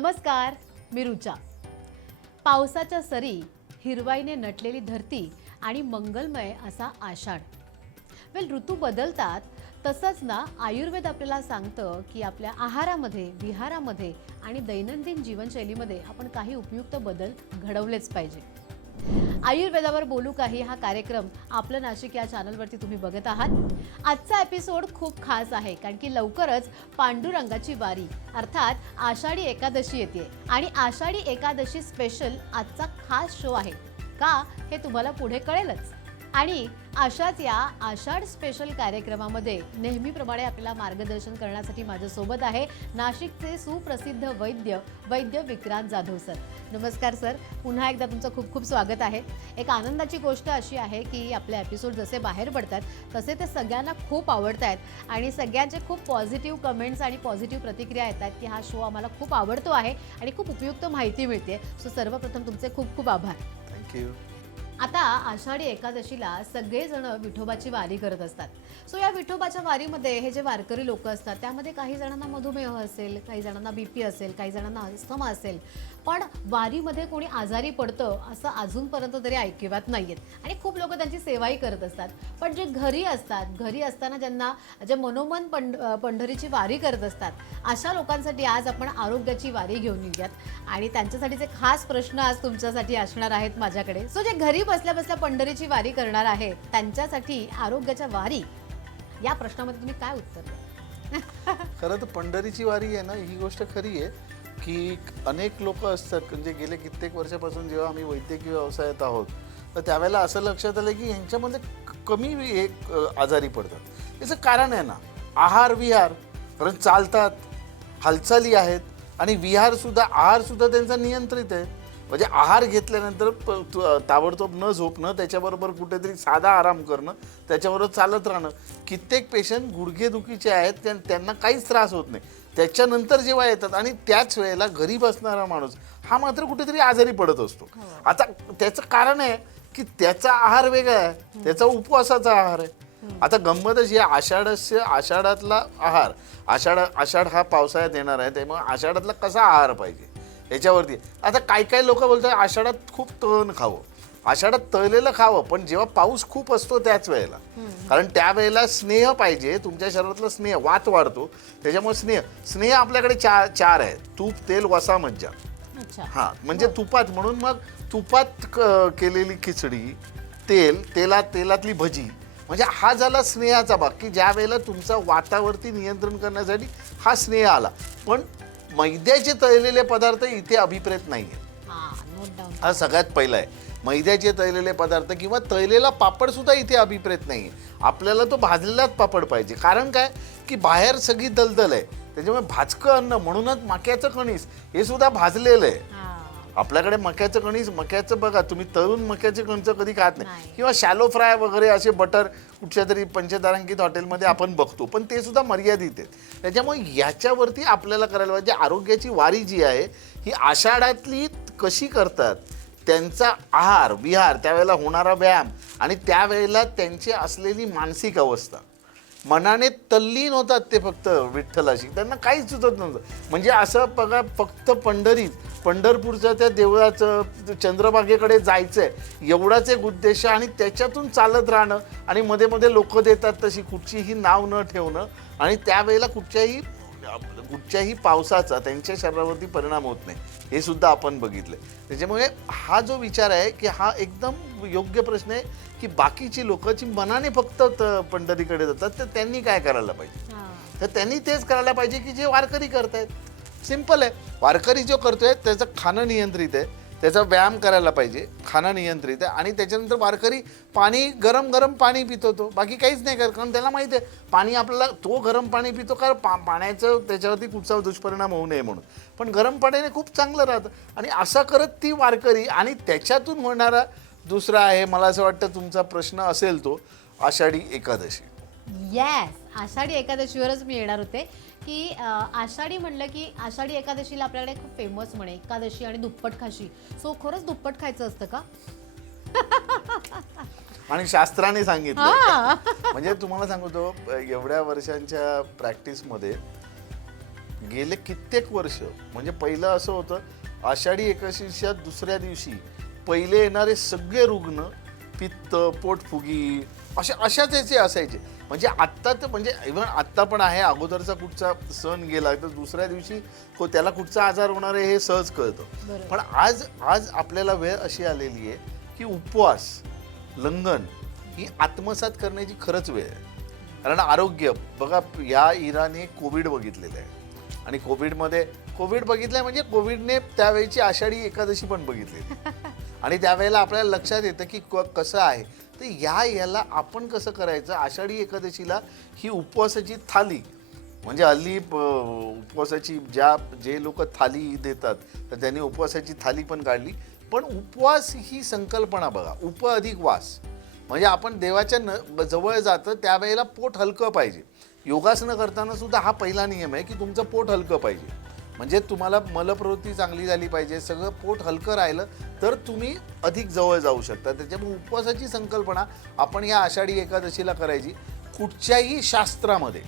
नमस्कार, मी रुचा. पावसाच्या सरी, हिरवाईने नटलेली धरती आणि मंगलमय असा आषाढ. ऋतू बदलतात तसंच ना आयुर्वेद आपल्याला सांगतं की आपल्या आहारामध्ये, विहारामध्ये आणि दैनंदिन जीवनशैलीमध्ये आपण काही उपयुक्त बदल घडवलेच पाहिजे. आयुर्वेदावर बोलू काही हा कार्यक्रम आपलं नाशिक या चॅनलवरती तुम्ही बघत आहात. आजचा एपिसोड खूप खास आहे कारण की लवकरच पांडुरंगाची वारी अर्थात आषाढी एकादशी येते आणि आषाढी एकादशी स्पेशल आजचा खास शो आहे. का हे तुम्हाला पुढे कळेलच. आणि अशाच या आषाढ स्पेशल कार्यक्रमामध्ये नेहमीप्रमाणे आपल्याला मार्गदर्शन करण्यासाठी माझ्यासोबत आहे नाशिकचे सुप्रसिद्ध वैद्य विक्रांत जाधव सर. नमस्कार सर, पुन्हा एकदा तुमचं खूप खूप स्वागत आहे. एक आनंदाची गोष्ट अशी आहे की आपले एपिसोड जसे बाहेर पडतात तसे ते सगळ्यांना खूप आवडत आहेत आणि सगळ्यांचे खूप पॉझिटिव्ह कमेंट्स आणि पॉझिटिव्ह प्रतिक्रिया येतात की हा शो आम्हाला खूप आवडतो आहे आणि खूप उपयुक्त माहिती मिळते. सो सर्वप्रथम तुमचे खूप खूप आभार. थँक्यू. आता आषाढी एकादशीला सगळेजण विठोबाची वारी करत असतात. सो या विठोबाच्या वारीमध्ये हे जे वारकरी लोक असतात त्यामध्ये काही जणांना मधुमेह असेल, काही जणांना बीपी असेल, काही जणांना अस्थमा असेल. पण वारीमध्ये कोणी आजारी पडतं असं अजूनपर्यंत तरी ऐकिवात नाहीयेत आणि खूप लोक त्यांची सेवाही करत असतात. पण जे घरी असतात, घरी असताना ज्यांना जे मनोमन पंढरीची वारी करत असतात अशा लोकांसाठी आज आपण आरोग्याची वारी घेऊन येऊयात आणि त्यांच्यासाठीचे खास प्रश्न आज तुमच्यासाठी असणार आहेत माझ्याकडे. सो जे घरी बसल्या बसल्या पंढरीची वारी करणार आहे त्यांच्यासाठी आरोग्याच्या वारी या प्रश्नामध्ये तुम्ही काय उत्तर द्या? खरं तर पंढरीची वारी आहे ना, ही गोष्ट खरी आहे की अनेक लोक असतात म्हणजे गेले कित्येक वर्षापासून जेव्हा आम्ही वैद्यकीय व्यवसायात आहोत तर त्यावेळेला असं लक्षात आलं की यांच्यामध्ये कमी एक आजारी पडतात. याचं कारण आहे ना आहार विहार. कारण चालतात, हालचाली आहेत आणि विहारसुद्धा आहारसुद्धा त्यांचा नियंत्रित आहे. म्हणजे आहार घेतल्यानंतर ताबडतोब न झोपणं, त्याच्याबरोबर कुठेतरी साधा आराम करणं, त्याच्याबरोबर चालत राहणं. कित्येक पेशंट गुडघेदुखीचे आहेत त्यांना काहीच त्रास होत नाही. त्याच्यानंतर जेव्हा येतात आणि त्याच वेळेला घरी बसणारा माणूस हा मात्र कुठेतरी आजारी पडत असतो. आता त्याचं कारण आहे की त्याचा आहार वेगळा आहे, त्याचा उपवासाचा आहार आहे. आता गंमत अशी आहे, आषाढातला आहार, आषाढ हा पावसाळ्यात येणार आहे त्यामुळे आषाढातला कसा आहार पाहिजे याच्यावरती. आता काही लोक बोलतात आषाढात खूप तळण खावं, आषाढात तळलेलं खावं, पण जेव्हा पाऊस खूप असतो त्याच वेळेला. कारण त्यावेळेला स्नेह पाहिजे, तुमच्या शरीरातला स्नेह, वात वाढतो त्याच्यामुळे स्नेह आपल्याकडे चार आहे: तूप, तेल, वसा, मज्जा. हा म्हणजे तुपात, म्हणून मग तुपात केलेली खिचडी, तेलातली भजी, म्हणजे हा झाला स्नेहाचा भाग की ज्या वेळेला तुमचा वातावरती नियंत्रण करण्यासाठी हा स्नेह आला. पण मैद्याचे तळलेले पदार्थ इथे अभिप्रेत नाही आहे. हा सगळ्यात पहिला आहे. मैद्याचे तळलेले पदार्थ किंवा तळलेला पापड सुद्धा इथे अभिप्रेत नाही आहे. आपल्याला तो भाजलेलाच पापड पाहिजे. कारण काय की बाहेर सगळी दलदल आहे त्याच्यामुळे भाजकं अन्न, म्हणूनच मक्याचं कणीस हे सुद्धा भाजलेलं आहे. आपल्याकडे मक्याचं कणीस, मक्याचं बघा तुम्ही, तळून मक्याचे कणीस कधी खात नाही. किंवा शॅलो फ्राय वगैरे असे बटर कुठच्या तरी पंचतारांकित हॉटेलमध्ये आपण बघतो, पण ते सुद्धा मर्यादित आहेत. त्याच्यामुळे याच्यावरती आपल्याला करायला पाहिजे. आरोग्याची वारी जी आहे ही आषाढातली कशी करतात, त्यांचा आहार विहार, त्यावेळेला होणारा व्यायाम आणि त्यावेळेला त्यांची असलेली मानसिक अवस्था. मनाने तल्लीन होतात ते फक्त विठ्ठलाशी, त्यांना काहीच सुचत नव्हतं. म्हणजे असं बघा, फक्त पंढरपूरच्या त्या देवळाचं, चंद्रभागेकडे जायचंय एवढाच एक उद्देश आणि त्याच्यातून चालत राहणं आणि मध्ये मध्ये लोक देतात तशी कुठचीही नाव न ठेवणं आणि त्यावेळेला कुठच्याही पावसाचा त्यांच्या शरीरावरती परिणाम होत नाही, हे सुद्धा आपण बघितलंय. त्याच्यामुळे हा जो विचार आहे की हा एकदम योग्य प्रश्न आहे की बाकीची लोक जी मनाने फक्त पंढरीकडे जातात तर त्यांनी काय करायला पाहिजे. तर त्यांनी तेच करायला पाहिजे की जे वारकरी करतायत. सिंपल आहे. वारकरी जो करतोय त्याचं खाणं नियंत्रित आहे, त्याचा व्यायाम करायला पाहिजे, खाणं नियंत्रित आहे आणि त्याच्यानंतर वारकरी गरम पाणी पितो, तो बाकी काहीच नाही करत. कारण त्याला माहिती आहे पाणी आपल्याला, तो गरम पाणी पितो कारण पाण्याचं त्याच्यावरती कुठचा दुष्परिणाम होऊ नये म्हणून. पण गरम पाण्याने खूप चांगलं राहतं आणि असं करत ती वारकरी. आणि त्याच्यातून होणारा दुसरा आहे, मला असं वाटतं तुमचा प्रश्न असेल तो आषाढी एकादशी. येस, आषाढी एकादशीवरच मी येणार होते की आषाढी म्हणलं की आषाढी एकादशीला आपल्याकडे खूप फेमस म्हणे एकादशी आणि दुप्पट खाशी. सो खरंच दुप्पट खायचं असतं का? आणि शास्त्राने सांगितलं. म्हणजे तुम्हाला सांगतो एवढ्या वर्षांच्या प्रॅक्टिसमध्ये गेले कित्येक वर्ष म्हणजे पहिलं असं होतं, आषाढी एकादशीच्या दुसऱ्या दिवशी पहिले येणारे सगळे रुग्ण पित्त, पोटफुगी अशाच याचे असायचे. म्हणजे आत्ता तर म्हणजे इव्हन आत्ता पण आहे, अगोदरचा कुठचा सण गेला तर दुसऱ्या दिवशी त्याला कुठचा आजार होणार आहे हे सहज कळतं. बरोबर. पण आज आपल्याला वेळ अशी आलेली आहे की उपवास, लंघन ही आत्मसात करण्याची खरंच वेळ आहे. कारण आरोग्य बघा, या इराने कोविड बघितलेलं आहे आणि कोविड बघितलंय म्हणजे कोविडने त्यावेळीची आषाढी एकादशी पण बघितलेली आणि त्यावेळेला आपल्याला लक्षात येतं की कसं आहे. तर याला आपण कसं करायचं, आषाढी एकादशीला ही उपवासाची थाली म्हणजे हल्ली उपवासाची जे लोक थाली देतात तर त्यांनी उपवासाची थाली पण काढली. पण उपवास ही संकल्पना बघा, उप अधिक वास म्हणजे आपण देवाच्या जवळ जातं त्यावेळेला पोट हलकं पाहिजे. योगासनं करताना सुद्धा हा पहिला नियम आहे की तुमचं पोट हलकं पाहिजे. म्हणजे तुम्हाला मलप्रवृत्ती चांगली झाली पाहिजे, सगळं पोट हलकं राहिलं तर तुम्ही अधिक जवळ जाऊ शकता. त्याच्यामुळे उपवासाची संकल्पना आपण या आषाढी एकादशीला करायची. कुठच्याही शास्त्रामध्ये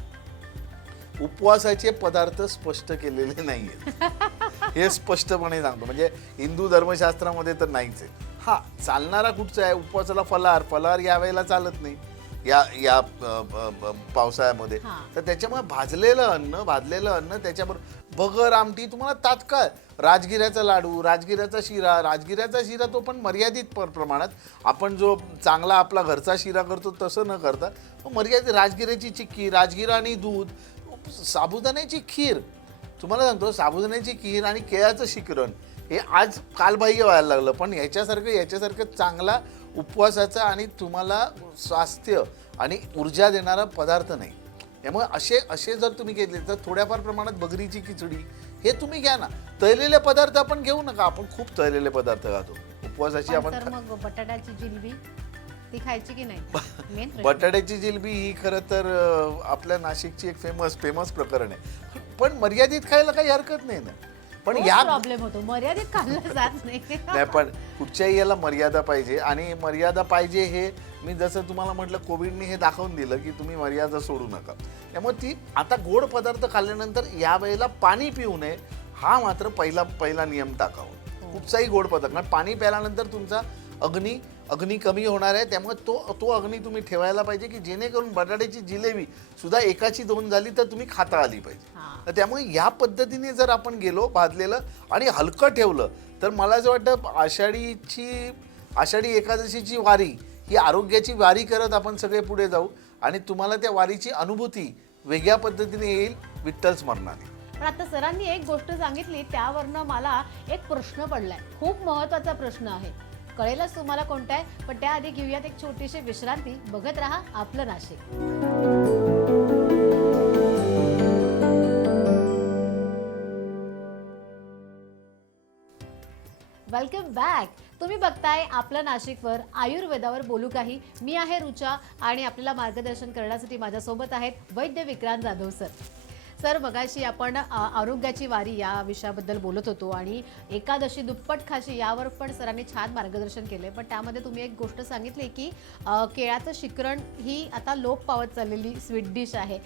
उपवासाचे पदार्थ स्पष्ट केलेले नाही आहेत हे स्पष्टपणे सांगतो. म्हणजे हिंदू धर्मशास्त्रामध्ये तर नाहीच आहे. हा चालणारा कुठचा आहे उपवासाला, फलाहार यावेळेला चालत नाही या पावसाळ्यामध्ये. तर त्याच्यामुळे भाजलेलं अन्न त्याच्याबरोबर भगर आमटी, तुम्हाला तात्काळ राजगिऱ्याचा लाडू, राजगिऱ्याचा शिरा तो पण मर्यादित प्रमाणात. आपण जो चांगला आपला घरचा शिरा करतो तसं न करता मर्यादित राजगिऱ्याची चिक्की, राजगिरा आणि दूध, साबुदाण्याची खीर. तुम्हाला सांगतो साबुदाण्याची खीर आणि केळ्याचं शिकरण हे आज कालबाह्य व्हायला लागलं. पण याच्यासारखं चांगला उपवासाचा आणि तुम्हाला स्वास्थ्य आणि ऊर्जा देणारा पदार्थ नाही. त्यामुळे असे जर तुम्ही घेतले तर थोड्याफार प्रमाणात बगरीची खिचडी हे तुम्ही घ्या ना. तळलेले पदार्थ आपण घेऊ नका, आपण खूप तळलेले पदार्थ खातो उपवासाची. आपण मग बटाट्याची जिलबी ती खायची की नाही? बटाट्याची जिलबी ही खरं तर आपल्या नाशिकची एक फेमस प्रकरण आहे. पण मर्यादित खायला काही हरकत नाही ना. पण या प्रॉब्लेम होतो, मर्यादित खाल्लं जात नाही. नाही, पण कुठच्याही याला मर्यादा पाहिजे. आणि मर्यादा पाहिजे हे मी जसं तुम्हाला म्हटलं, कोविडने हे दाखवून दिलं की तुम्ही मर्यादा सोडू नका. त्यामुळे ती आता गोड पदार्थ खाल्ल्यानंतर यावेळेला पाणी पिऊ नये हा मात्र पहिला नियम टाकावा. कुठचाही गोड पदार्थ, कारण पाणी प्यायल्यानंतर तुमचा अग्नी कमी होणार आहे. त्यामुळे तो अग्नी तुम्ही ठेवायला पाहिजे की जेणेकरून बटाट्याची जिलेबी सुद्धा एकाची 2 झाली तर तुम्ही खाता आली पाहिजे. तर त्यामुळे या पद्धतीने जर आपण गेलो, भाजलेलं आणि हलकं ठेवलं तर मला असं वाटतं आषाढी एकादशीची वारी ही आरोग्याची वारी करत आपण सगळे पुढे जाऊ आणि तुम्हाला त्या वारीची अनुभूती वेगळ्या पद्धतीने येईल विठ्ठल स्मरणाने. पण आता सरांनी एक गोष्ट सांगितली त्यावरनं मला एक प्रश्न पडलाय, खूप महत्वाचा प्रश्न आहे. कळेलच तुम्हाला कोणता आहे, पण त्याआधी घेऊयात एक छोटीशी विश्रांती. बघत राहा आपलं नाशिक. Welcome back. तुम्ही बघताय आपलं नाशिकवर आयुर्वेदावर बोलू काही. मी आहे रुचा आणि आपल्याला मार्गदर्शन करण्यासाठी माझ्यासोबत आहेत वैद्य विक्रांत जाधव सर. सर, मगाशी आपण आरोग्याची वारी या विषयाबद्दल बोलत होतो आणि एकादशी दुप्पट खाशी यावर पण सरांनी छान मार्गदर्शन केले. पण त्यामध्ये तुम्ही एक गोष्ट सांगितली की केळ्याचं शिकरण ही आता लोप पावत चाललेली स्वीट डिश आहे.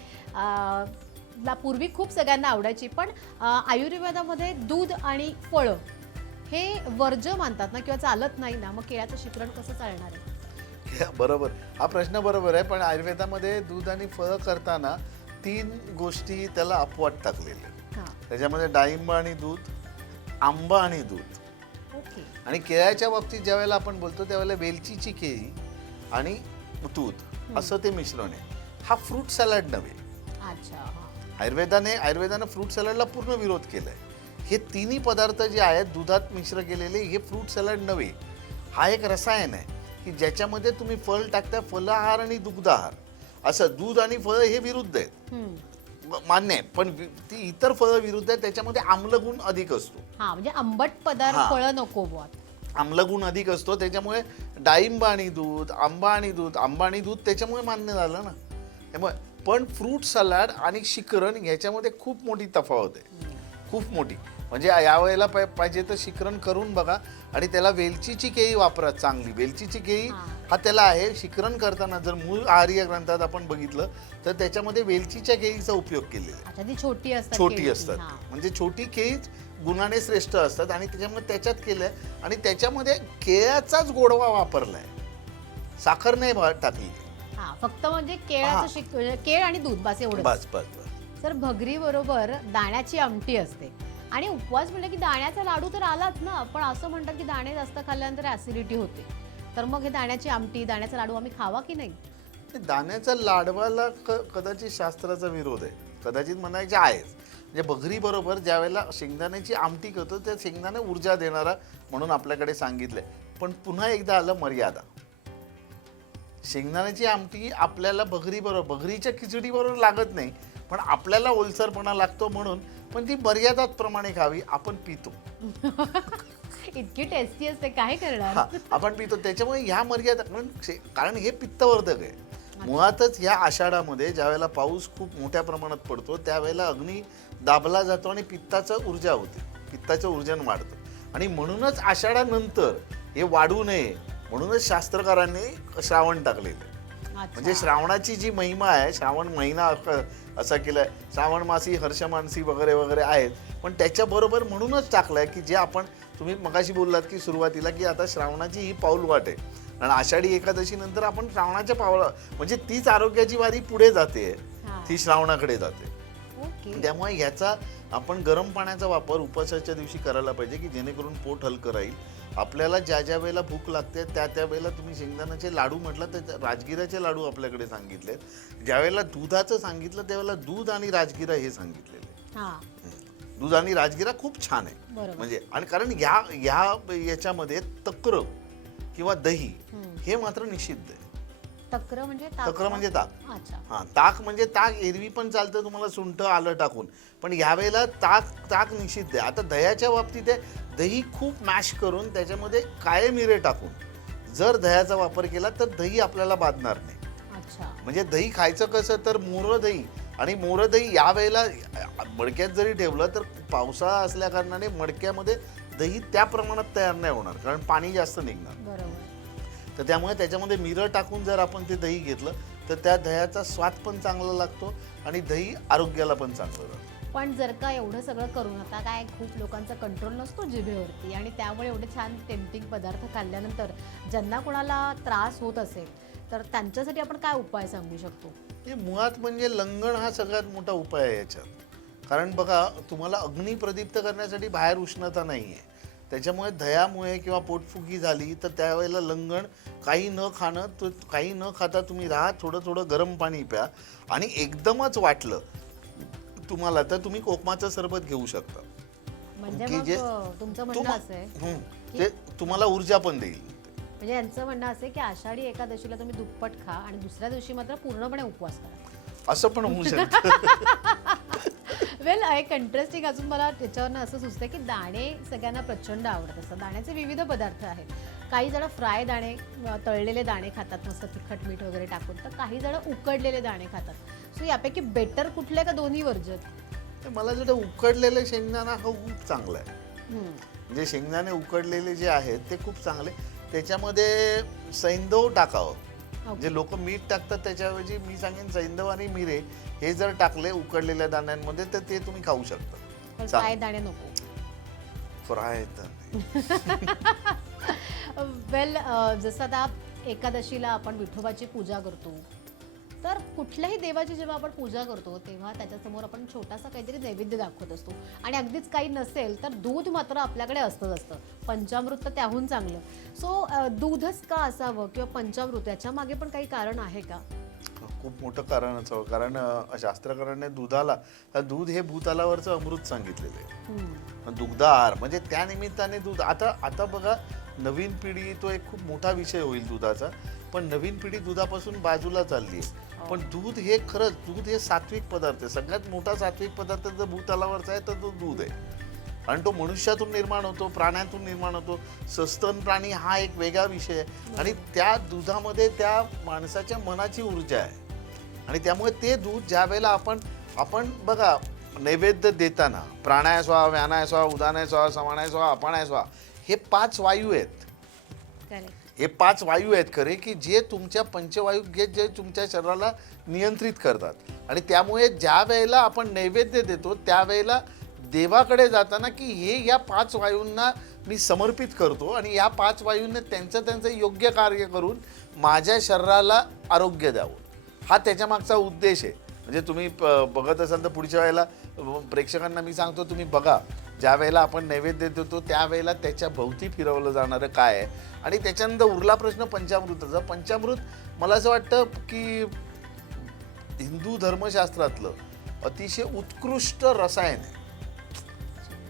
पूर्वी खूप सगळ्यांना आवडायची, पण आयुर्वेदामध्ये दूध आणि फळं हे वर्ज्य मानतात ना किंवा चालत नाही ना, मग केळ्याचं शिकरण कसं चालणार आहे? बरोबर, हा प्रश्न बरोबर आहे. पण आयुर्वेदामध्ये दूध आणि फळं करताना 3 गोष्टी त्याला अपवाद टाकलेल्या. त्याच्यामध्ये डाळिंब आणि दूध, आंबा आणि दूध. आणि केळ्याच्या बाबतीत ज्या वेळेला आपण बोलतो त्यावेळेला वेलचीची केळी आणि दूध असं ते मिश्रण आहे. हा फ्रूट सॅलड नव्हे. आयुर्वेदानं फ्रूट सॅलडला पूर्ण विरोध केलाय. हे तिन्ही पदार्थ जे आहेत दुधात मिश्र केलेले, हे फ्रूट सॅलड नव्हे. हा एक रसायन आहे की ज्याच्यामध्ये तुम्ही फळ टाकता. फलाहार आणि दुग्धाहार असं दूध आणि फळं हे विरुद्ध आहेत, मान्य आहे. पण ती इतर फळं विरुद्ध आहेत. त्याच्यामध्ये आम्लगुण अधिक असतो. म्हणजे आंबट पदार्थ, फळं नको, आम्लगुण अधिक असतो. त्याच्यामुळे डाळिंब आणि दूध, आंबा आणि दूध त्याच्यामुळे मान्य झालं ना. त्यामुळे पण फ्रूट सलाड आणि शिकरण ह्याच्यामध्ये खूप मोठी तफावत आहे, खूप मोठी. म्हणजे यावेळेला पाहिजे तर शिकरण करून बघा आणि त्याला वेलचीची केळी वापरा. चांगली वेलचीची केळी हा त्याला आहे. शिकरण करताना जर मूळ आहार्य ग्रंथात आपण बघितलं तर त्याच्यामध्ये वेलचीच्या केळीचा उपयोग केलेला आहे. अच्छा, ती छोटी असतात छोटी केळी. असतात, हां. म्हणजे छोटी केळीच गुणाने श्रेष्ठ असतात आणि त्याच्यामुळे त्याच्यात केलंय आणि त्याच्यामध्ये केळ्याचाच गोडवा वापरलाय, साखर नाही टाकली. हां, फक्त म्हणजे केळाचं केळ आणि दूध बस एवढं. बस बस बस. तर भगरी बरोबर दाण्याची आमटी असते आणि उपवास म्हणलं की दाण्याचा लाडू तर आलाच ना, पण असं म्हणतात की दाणे जास्त खाल्ल्यानंतर ऍसिडिटी होते. तर मग हे दाण्याची आमटी, दाण्याचा लाडू आम्ही खावा की नाही? ते दाण्याचा लाडवाला कदाचित शास्त्राचा विरोध आहे, कदाचित म्हणायचे आहेच. म्हणजे भगरी बरोबर ज्या वेळेला शेंगदाण्याची आमटी करतो त्या शेंगदाणे ऊर्जा देणारा म्हणून आपल्याकडे सांगितलंय. पण पुन्हा एकदा आलं मर्यादा. शेंगदाण्याची आमटी आपल्याला भगरी बरोबर, भगरीच्या खिचडी बरोबर लागत नाही, पण आपल्याला ओलसरपणा लागतो म्हणून, पण ती मर्यादात प्रमाणे खावी. आपण पितो, इतकी टेस्टी असते, काय करणार. आपण पितो. त्याच्यामुळे ह्या मर्यादा, कारण हे पित्तवर्धक आहे. मुळातच ह्या आषाढामध्ये ज्यावेळेला पाऊस खूप मोठ्या प्रमाणात पडतो त्यावेळेला अग्नी दाबला जातो आणि पित्ताचं ऊर्जा होते, पित्ताचं ऊर्जन वाढतं आणि म्हणूनच आषाढानंतर हे वाढू नये म्हणूनच शास्त्रकारांनी श्रावण टाकलेलं आहे. म्हणजे श्रावणाची जी महिमा आहे, श्रावण महिना असा केलाय, श्रावण मासी हर्षमानसी वगैरे वगैरे आहेत, पण त्याच्याबरोबर म्हणूनच टाकलंय की जे आपण, तुम्ही मगाशी बोललात की सुरुवातीला की आता श्रावणाची ही पाऊलवाट आहे आणि आषाढी एकादशी नंतर आपण श्रावणाच्या पावला, म्हणजे तीच आरोग्याची वारी पुढे जाते, ती श्रावणाकडे जाते. त्यामुळे ह्याचा आपण गरम पाण्याचा वापर उपवासाच्या दिवशी करायला पाहिजे की जेणेकरून पोट हलकं राहील. आपल्याला ज्या ज्या वेळेला भूक लागते त्या त्या वेळेला, तुम्ही शेंगदाण्याचे लाडू म्हटलं तर राजगिराचे लाडू आपल्याकडे सांगितले. ज्यावेळेला दुधाचं सांगितलं त्यावेळेला दूध आणि राजगिरा हे सांगितलेले. दूध आणि राजगिरा खूप छान आहे म्हणजे, आणि कारण याच्यामध्ये तक्र किंवा दही हे मात्र निषिद्ध आहे. तक्र म्हणजे ताक. हा, ताक म्हणजे ताक एरवी पण चालतं तुम्हाला सुंठ आलं टाकून, पण यावेळेला ताक निषिद्ध आहे. आता दह्याच्या बाबतीत आहे, दही खूप मॅश करून त्याच्यामध्ये काळे मिरे टाकून जर दह्याचा वापर केला तर दही आपल्याला बाधणार नाही. म्हणजे दही खायचं कसं तर मोरं दही, आणि मोरं दही यावेळेला मडक्यात जरी ठेवलं तर पावसाळा असल्या कारणाने मडक्यामध्ये दही त्या प्रमाणात तयार नाही होणार, कारण पाणी जास्त निघणार. तर त्यामुळे त्याच्यामध्ये मिरं टाकून जर आपण ते दही घेतलं तर त्या दह्याचा स्वाद पण चांगला लागतो आणि दही आरोग्याला पण चांगलं राहतं. पण जर का एवढं सगळं करून आता काय खूप लोकांचा कंट्रोल नसतो जिभेवरती, आणि त्यामुळे एवढे छान टेम्पटिंग पदार्थ खाल्ल्यानंतर ज्यांना कोणाला त्रास होत असेल तर त्यांच्यासाठी आपण काय उपाय सांगू शकतो? हे मुळात म्हणजे लंगण हा सगळ्यात मोठा उपाय आहे याच्यात. कारण बघा, तुम्हाला अग्नी प्रदीप्त करण्यासाठी बाहेर उष्णता नाही आहे, त्याच्यामुळे दह्यामुळे किंवा पोटफुगी झाली तर त्यावेळेला लंगण काही न खाता तुम्ही राहा, थोडं थोडं गरम पाणी प्या, आणि एकदमच वाटलं तुम्हाला तर तुम्ही कोकमाचं सरबत घेऊ शकता. म्हणजे तुमचं म्हणणं असं आहे ते तुम्हाला ऊर्जा पण देईल. म्हणजे यांचं म्हणणं असं आहे की आषाढी एकादशीला तुम्ही दुप्पट खा आणि दुसऱ्या दिवशी मात्र पूर्णपणे उपवास करा, असं पण होऊ शकतं. वेल, एक इंटरेस्टिंग अजून मला त्याच्यावरनं असं सुचतं की दाणे सगळ्यांना प्रचंड आवडत असतात. दाण्याचे विविध पदार्थ आहेत. काही जण फ्राय दाणे, तळलेले दाणे खातात मस्त तिखट मीठ वगैरे टाकून, तर काही जण उकडलेले दाणे खातात. सो यापैकी बेटर कुठले का दोन्ही वर्जन? मला जर उकडलेले शेंगदाणा हा खूप चांगला आहे. म्हणजे शेंगदाणे उकडलेले जे आहेत ते खूप चांगले. त्याच्यामध्ये सैंधव टाकावं. जे लोक मीठ टाकतात त्याच्याऐवजी मी सांगेन सैंधव आणि मिरे हे जर टाकले उकडलेल्या दाण्यांमध्ये तर ते तुम्ही खाऊ शकता. फ्राय दाणे नको. फ्राय तर वेल, जसं आता एकादशीला आपण विठोबाची पूजा करतो, तर कुठल्याही देवाची जेव्हा आपण पूजा करतो तेव्हा त्याच्यासमोर आपण छोटासा काहीतरी नैवेद्य दाखवत असतो, आणि अगदीच काही नसेल तर दूध मात्र आपल्याकडे असतं. पंचामृत तर त्याहून चांगलं. सो दूधच का असावं किंवा पंचामृत, याच्या मागे पण काही कारण आहे का? खूप मोठं कारण असावं, कारण शास्त्रकारांनी दूध हे भूतलावरचं अमृत सांगितलेलं आहे. दुग्धाहार म्हणजे त्या निमित्ताने दूध, आता बघा नवीन पिढी, तो एक खूप मोठा विषय होईल दुधाचा, पण नवीन पिढी दुधापासून बाजूला चालली आहे. पण दूध हे सात्विक पदार्थ आहे. सगळ्यात मोठा सात्विक पदार्थ जर भूतलावरचा आहे तर तो दूध आहे, कारण तो मनुष्यातून निर्माण होतो, प्राण्यांतून निर्माण होतो. सस्तन प्राणी हा एक वेगळा विषय आहे, आणि त्या दुधामध्ये त्या माणसाच्या मनाची ऊर्जा आहे. आणि त्यामुळे ते दूध ज्या वेळेला आपण बघा नैवेद्य देताना प्राणाय स्वाहा, व्यानाय स्वाहा, उदानाय स्वाहा, समानाय स्वाहा, अपानाय स्वाहा, हे 5 वायू आहेत. हे 5 वायू आहेत खरे की जे तुमच्या पंचवायू जे तुमच्या शरीराला नियंत्रित करतात आणि त्यामुळे ज्या वेळेला आपण नैवेद्य देतो त्यावेळेला देवाकडे जाताना की हे या 5 वायूंना मी समर्पित करतो आणि या 5 वायूंनी त्यांचं योग्य कार्य करून माझ्या शरीराला आरोग्य द्यावं हा त्याच्या मागचा उद्देश आहे. म्हणजे तुम्ही बघत असाल तर पुढच्या वेळेला प्रेक्षकांना मी सांगतो तुम्ही बघा ज्या वेळेला आपण नैवेद्य देतो त्यावेळेला त्याच्या भोवती फिरवलं जाणारं काय आहे आणि त्याच्यानंतर उरला प्रश्न पंचामृताचा. पंचामृत मला असं वाटतं की हिंदू धर्मशास्त्रातलं अतिशय उत्कृष्ट रसायन आहे.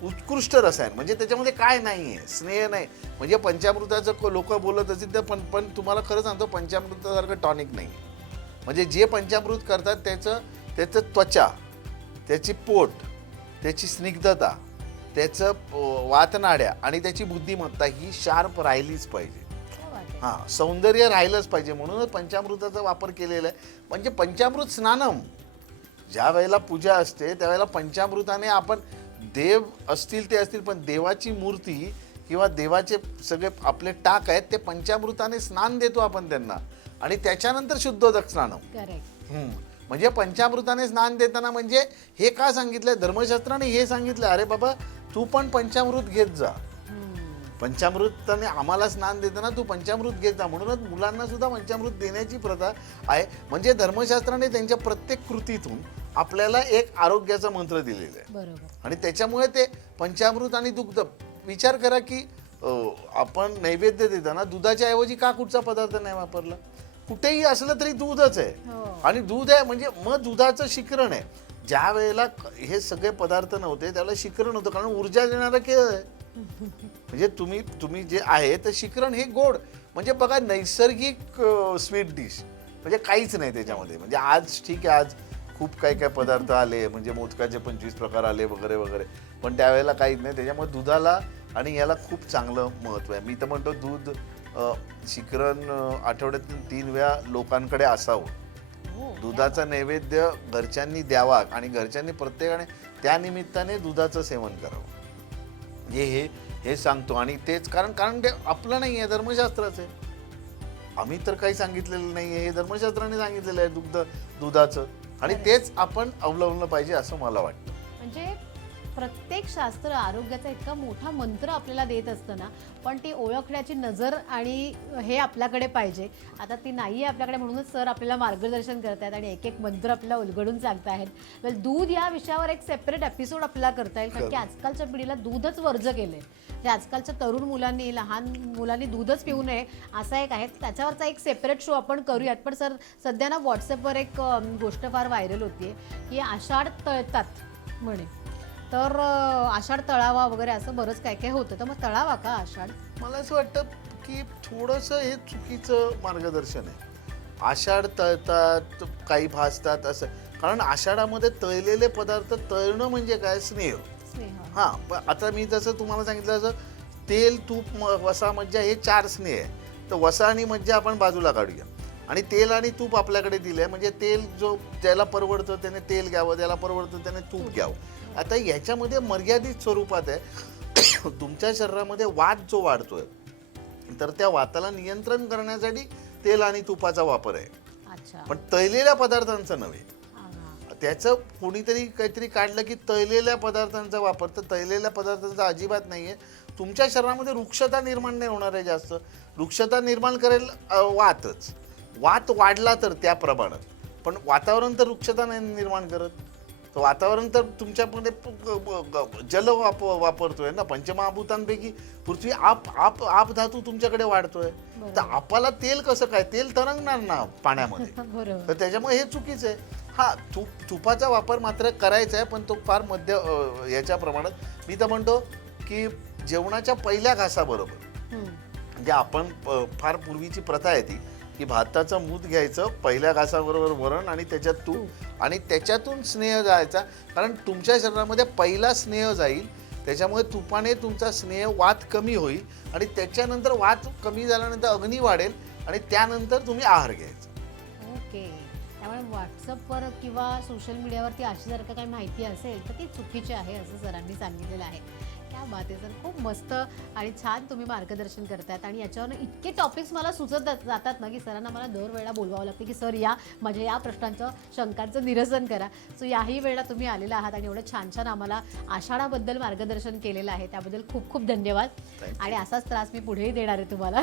उत्कृष्ट रसायन म्हणजे त्याच्यामध्ये काय नाही आहे, स्नेह नाही. म्हणजे पंचामृताचं लोक बोलत असतील तर पण तुम्हाला खरं सांगतो पंचामृतासारखं टॉनिक नाही. म्हणजे जे पंचामृत करतात त्याचं त्वचा, त्याची पोट, त्याची स्निग्धता, त्याचं वातनाड्या आणि त्याची बुद्धिमत्ता ही शार्प राहिलीच पाहिजे. हां, सौंदर्य राहिलंच पाहिजे म्हणूनच पंचामृताचा वापर केलेला आहे. म्हणजे पंचामृत स्नानम ज्या वेळेला पूजा असते त्यावेळेला पंचामृताने आपण देव असतील ते असतील पण देवाची मूर्ती किंवा देवाचे सगळे आपले टाक आहेत ते पंचामृताने स्नान देतो आपण त्यांना आणि त्याच्यानंतर शुद्धोदक स्नानम. म्हणजे पंचामृताने स्नान देताना म्हणजे हे का सांगितलंय धर्मशास्त्राने हे सांगितलं अरे बाबा तू पण पंचामृत घेत जा. पंचामृताने आम्हाला स्नान देताना तू पंचामृत घेत जा. म्हणूनच मुलांना सुद्धा पंचामृत देण्याची प्रथा आहे. म्हणजे धर्मशास्त्राने त्यांच्या प्रत्येक कृतीतून आपल्याला एक आरोग्याचा मंत्र दिलेला आहे. बरोबर. आणि त्याच्यामुळे ते पंचामृत आणि दुग्ध विचार करा की आपण नैवेद्य देताना दुधाच्या ऐवजी का कुठचा पदार्थ नाही वापरला. कुठेही असलं तरी दूधच आहे आणि दूध आहे म्हणजे मग दुधाचं शिकरण आहे. ज्या वेळेला हे सगळे पदार्थ नव्हते त्यावेळेला शिकरण होतं कारण ऊर्जा देणारा केळ आहे. म्हणजे तुम्ही जे आहे तर शिकरण हे गोड म्हणजे बघा नैसर्गिक स्वीट डिश म्हणजे काहीच नाही त्याच्यामध्ये. म्हणजे आज ठीक आहे आज खूप काही पदार्थ आले म्हणजे मोदकाचे 25 प्रकार आले वगैरे वगैरे पण त्यावेळेला काहीच नाही. त्याच्यामुळे दुधाला आणि याला खूप चांगलं महत्त्व आहे. मी तर म्हणतो दूध शिकरण आठवड्यातून 3 वेळा लोकांकडे असावं. दुधाचा नैवेद्य घरच्यांनी द्यावा आणि घरच्यांनी प्रत्येकाने त्या निमित्ताने दुधाचं सेवन करावं हे सांगतो. आणि तेच कारण ते आपलं नाही आहे धर्मशास्त्राचं आहे. आम्ही तर काही सांगितलेलं नाही आहे हे धर्मशास्त्राने सांगितलेलं आहे दुधाचं आणि तेच आपण अवलंबलं पाहिजे असं मला वाटतं. म्हणजे प्रत्येक शास्त्र आरोग्याचा इतका मोठा मंत्र आपल्याला देत असतं ना पण ती ओळखण्याची नजर आणि हे आपल्याकडे पाहिजे. आता ती नाही आहे आपल्याकडे म्हणूनच सर आपल्याला मार्गदर्शन करत आहेत आणि एक एक मंत्र आपल्याला उलगडून सांगता आहेत. वेल दूध या विषयावर एक सेपरेट एपिसोड आपल्याला करता येईल कारण की आजकालच्या पिढीला दूधच वर्ज्य केलंय. म्हणजे आजकालच्या तरुण मुलांनी लहान मुलांनी दूधच पिऊ नये असा एक आहे त्याच्यावरचा एक सेपरेट शो आपण करूयात. पण सर सध्या ना व्हॉट्सअपवर एक गोष्ट फार व्हायरल होतीये की आषाढ तळतात म्हणे तर आषाढ तळावा वगैरे असं बरंच काय काय होतं तर मग तळावा का आषाढ. मला असं वाटतं की थोडंसं हे चुकीचं मार्गदर्शन आहे. आषाढ तळतात काही भाजतात असं कारण आषाढामध्ये तळलेले पदार्थ तळणं म्हणजे काय स्नेह. हां पण आता मी जसं तुम्हाला सांगितलं तसं तेल तूप वसा मज्जा हे 4 स्नेह आहे. तर वसा आणि मज्जा आपण बाजूला काढूया आणि तेल आणि तूप आपल्याकडे दिलं आहे म्हणजे तेल जो ज्याला परवडतं त्याने तेल घ्यावं ज्याला परवडतं त्याने तूप घ्यावं. आता ह्याच्यामध्ये मर्यादित स्वरूपात आहे. तुमच्या शरीरामध्ये वात जो वाढतोय तर त्या वाताला नियंत्रण करण्यासाठी तेल आणि तुपाचा वापर आहे पण तळलेल्या पदार्थांचं नव्हे. त्याचं कोणीतरी काहीतरी काढलं की तळलेल्या पदार्थांचा वापर तर तळलेल्या पदार्थांचा अजिबात नाही आहे. तुमच्या शरीरामध्ये वृक्षता निर्माण नाही होणार आहे. जास्त वृक्षता निर्माण करेल वातच. वात वाढला तर त्या प्रमाणात पण वातावरण तर वृक्षता नाही निर्माण करत. तर वातावरण तर तुमच्यामध्ये जल वापरतोय ना. पंचमहाभूतांपैकी पृथ्वी आप धातू तुमच्याकडे वाढतोय तर आपल्याला तेल कसं काय तेल तरंगणार ना पाण्यामध्ये तर त्याच्यामुळे हे चुकीचं आहे. हा तुपाचा वापर मात्र करायचा आहे पण तो फार मध्य याच्या प्रमाणात. मी तर म्हणतो की जेवणाच्या पहिल्या घासाबरोबर म्हणजे आपण फार पूर्वीची प्रथा आहे ती की भाताचं मूत घ्यायचं पहिल्या घासाबरोबर वरण आणि त्याच्यात तूप आणि त्याच्यातून स्नेह जायचा कारण तुमच्या शरीरामध्ये पहिला स्नेह जाईल त्याच्यामुळे तुपाने तुमचा स्नेह वात कमी होईल आणि त्याच्यानंतर वात कमी झाल्यानंतर अग्नी वाढेल आणि त्यानंतर तुम्ही आहार घ्यायचा. ओके त्यामुळे व्हॉट्सअपवर किंवा सोशल मीडियावरती अशी जर का काही माहिती असेल तर ती चुकीची आहे असं सरांनी सांगितलेलं आहे. क्या बात आहे सर, खूप मस्त आणि छान तुम्ही मार्गदर्शन करतायत आणि याच्यावर इतके टॉपिक्स मला सुचत जातात ना की सरांना मला दरवेळेला बोलवावं लागतं की सर या माझ्या या प्रश्नांचं शंकांचं निरसन करा. सो याही वेळेला तुम्ही आलेला आहात आणि एवढं छान छान आम्हाला आषाढाबद्दल मार्गदर्शन केलेलं आहे त्याबद्दल खूप खूप धन्यवाद. आणि असाच त्रास मी पुढेही देणार आहे तुम्हाला.